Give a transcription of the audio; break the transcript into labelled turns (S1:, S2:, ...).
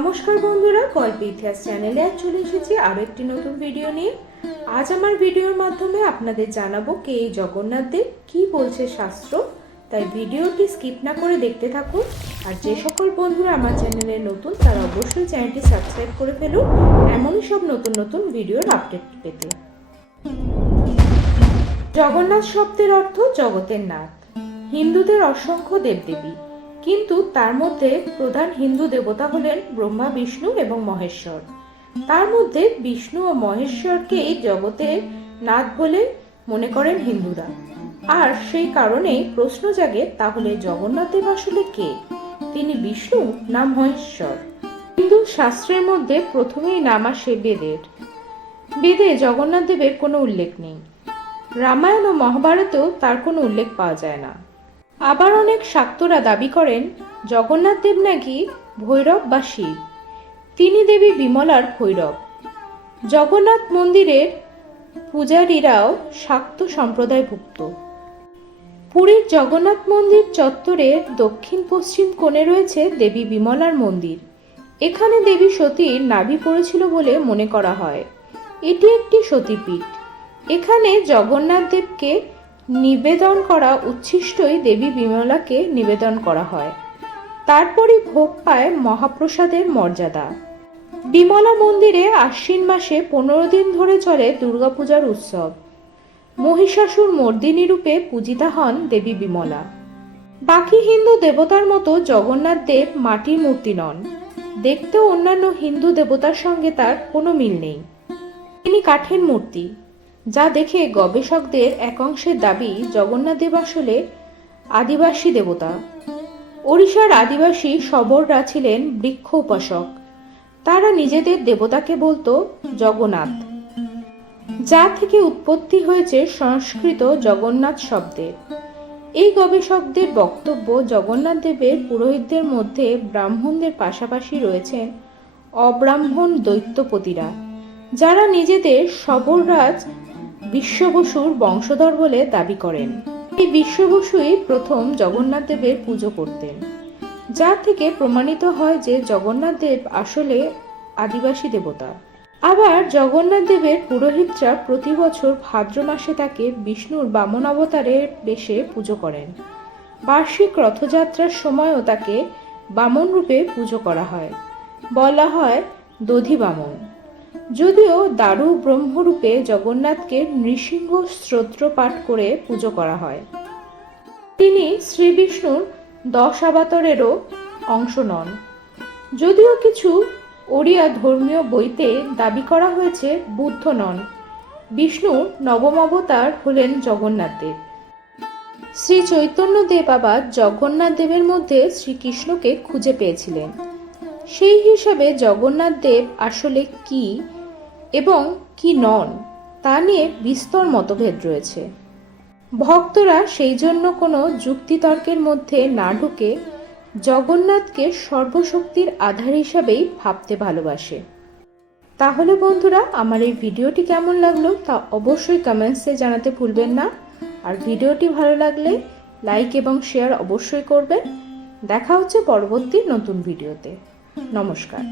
S1: নমস্কার বন্ধুরা, গল্প ইতিহাস চ্যানেলে আজ চলে এসেছি আরও একটি নতুন ভিডিও নিয়ে। আজ আমার ভিডিওর মাধ্যমে আপনাদের জানাব কে এই জগন্নাথ দেব, কি বলছে শাস্ত্র। তাই ভিডিওটি স্কিপ না করে দেখতে থাকুন। আর যে সকল বন্ধুরা আমার চ্যানেলে নতুন, তারা অবশ্যই চ্যানেলটি সাবস্ক্রাইব করে ফেলুন। এমনই সব নতুন নতুন ভিডিওর আপডেট পেতে। জগন্নাথ শব্দের অর্থ জগতের নাথ। হিন্দুদের অসংখ্য দেবদেবী। কিন্তু তার মধ্যে প্রধান হিন্দু দেবতা হলেন ব্রহ্মা, বিষ্ণু এবং মহেশ্বর। তার মধ্যে বিষ্ণু ও মহেশ্বরকেই জগতের নাথ বলে মনে করেন হিন্দুরা। আর সেই কারণেই প্রশ্ন জাগে, তাহলে জগন্নাথ দেব আসলে কে? তিনি বিষ্ণু না মহেশ্বর? হিন্দু শাস্ত্রের মধ্যে প্রথমেই নাম আসে বেদের। বেদে জগন্নাথ দেবের কোনো উল্লেখ নেই। রামায়ণ ও মহাভারতেও তার কোনো উল্লেখ পাওয়া যায় না। আবার অনেক শাক্তরা দাবি করেন, জগন্নাথ দেব নাকি ভৈরব বা শিব। তিনি দেবী বিমলার ভৈরব। জগন্নাথ মন্দিরের পূজারীরাও শাক্ত সম্প্রদায়ভুক্ত। পুরীর জগন্নাথ মন্দির চত্বরের দক্ষিণ পশ্চিম কোণে রয়েছে দেবী বিমলার মন্দির। এখানে দেবী সতীর নাভি পড়েছিল বলে মনে করা হয়। এটি একটি সতীপীঠ। এখানে জগন্নাথ দেবকে নিবেদন করা উচ্ছিষ্টই দেবী বিমলাকে নিবেদন করা হয়। তারপরই ভোগ পায় মহাপ্রসাদের মর্যাদা। বিমলা মন্দিরে আশ্বিন মাসে পনেরো দিন ধরে চলে দুর্গাপূজার উৎসব। মহিষাসুর মর্দিনী রূপে পূজিতা হন দেবী বিমলা। বাকি হিন্দু দেবতার মতো জগন্নাথ দেব মাটির মূর্তি নন। দেখতেও অন্যান্য হিন্দু দেবতার সঙ্গে তার কোনো মিল নেই। তিনি কাঠের মূর্তি। যা দেখে গবেষকদের এক অংশের দাবি, জগন্নাথ দেব আসলে আদিবাসী দেবতা। ওড়িশার আদিবাসী শবররা ছিলেন বৃক্ষ উপাসক। তারা নিজেদের দেবতাকে বলতো জগন্নাথ। যা থেকে উৎপত্তি হয়েছে সংস্কৃত জগন্নাথ শব্দের এই গবেষকদের বক্তব্য, জগন্নাথ দেবের পুরোহিতদের মধ্যে ব্রাহ্মণদের পাশাপাশি রয়েছেন অব্রাহ্মণ দৈত্যপতিরা, যারা নিজেদের সবররাজ বিশ্ববসুর বংশধর বলে দাবি করেন। এই বিশ্ববসুই প্রথম জগন্নাথ দেবের পুজো করতেন। যা থেকে প্রমাণিত হয় যে জগন্নাথ দেব আসলে আদিবাসী দেবতা। আবার জগন্নাথ দেবের পুরোহিতরা প্রতি বছর ভাদ্র মাসে তাকে বিষ্ণুর বামন অবতারের বেশে পুজো করেন। বার্ষিক রথযাত্রার সময়ও তাকে বামন রূপে পুজো করা হয়। বলা হয় দধি বামন যদিও দারু ব্রহ্মরূপে জগন্নাথকে নৃসিংহ স্তোত্র পাঠ করে পুজো করা হয়। তিনি শ্রী বিষ্ণুর দশ আবাতরেরও অংশ নন। যদিও কিছু ওড়িয়া ধর্মীয় বইতে দাবি করা হয়েছে, বুদ্ধ নন। বিষ্ণুর নবম অবতার হলেন জগন্নাথ দেব শ্রী চৈতন্য দেব আবার জগন্নাথ দেবের মধ্যে শ্রীকৃষ্ণকে খুঁজে পেয়েছিলেন। সেই হিসাবে জগন্নাথ দেব আসলে কি এবং কি নন, তা নিয়ে বিস্তর মতভেদ রয়েছে। ভক্তরা সেই জন্য কোনো যুক্তিতর্কের মধ্যে না ঢুকে জগন্নাথকে সর্বশক্তির আধার হিসাবেই ভাবতে ভালোবাসে। তাহলে বন্ধুরা, আমার এই ভিডিওটি কেমন লাগল তা অবশ্যই কমেন্টসে জানাতে ভুলবেন না। আর ভিডিওটি ভালো লাগলে লাইক এবং শেয়ার অবশ্যই করবেন। দেখা হচ্ছে পরবর্তী নতুন ভিডিওতে। নমস্কার।